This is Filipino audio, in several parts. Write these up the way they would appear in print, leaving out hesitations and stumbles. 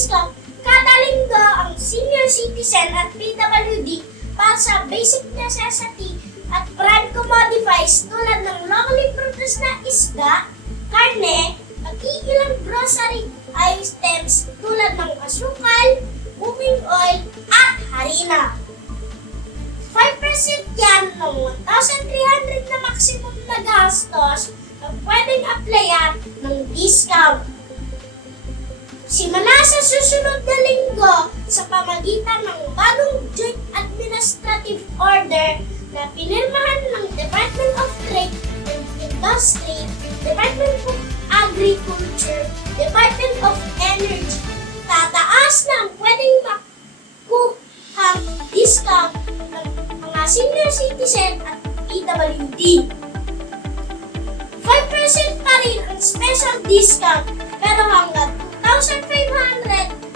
discount kada linggo ang senior citizen at PWD para sa basic necessity at brand commodities tulad ng locally produced na isda, karne, at ilang grocery items tulad ng asukal, cooking oil, at harina. 5% yan ng 1,300 na maximum na gastos na pwedeng applyan ng discount. Simula sa susunod na linggo sa pamagitan ng bagong Joint Administrative Order na pinirmahan ng Department of Trade and Industry, Department of Agriculture, Department of Energy, tataas na ang pwedeng makuhang discount ng mga senior citizen at PWD. 5% pa rin ang special discount pero hanggang 2,500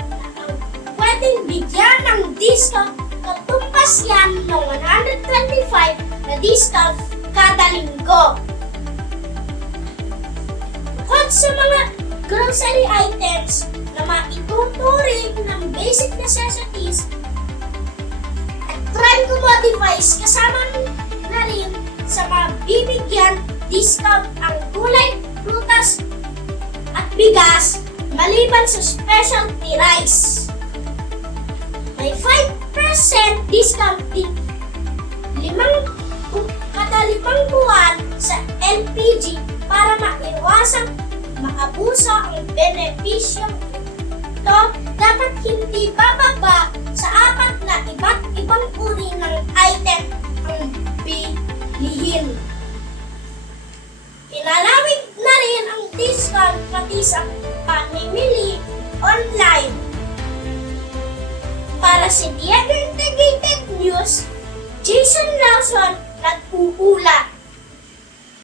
na ang pwedeng bigyan ng discount katumpas yan ng 125 na discount kada linggo. Bukod sa mga grocery items na maituturing ng basic necessities at prime commodities, kasama na rin sa mga bibigyan discount ang gulay, prutas at bigas maliban sa specialty rice. May 5% discount din kada 5 buwan sa LPG para maiwasang maabuso ang benepisyo. Ito dapat hindi bababa sa 4 na iba't ibang uri ng item ang bilihin. Ilalawig na rin ang discount pati sa pamimili online. Para sa Diego Integrated News, Jason Lawson nag-uula.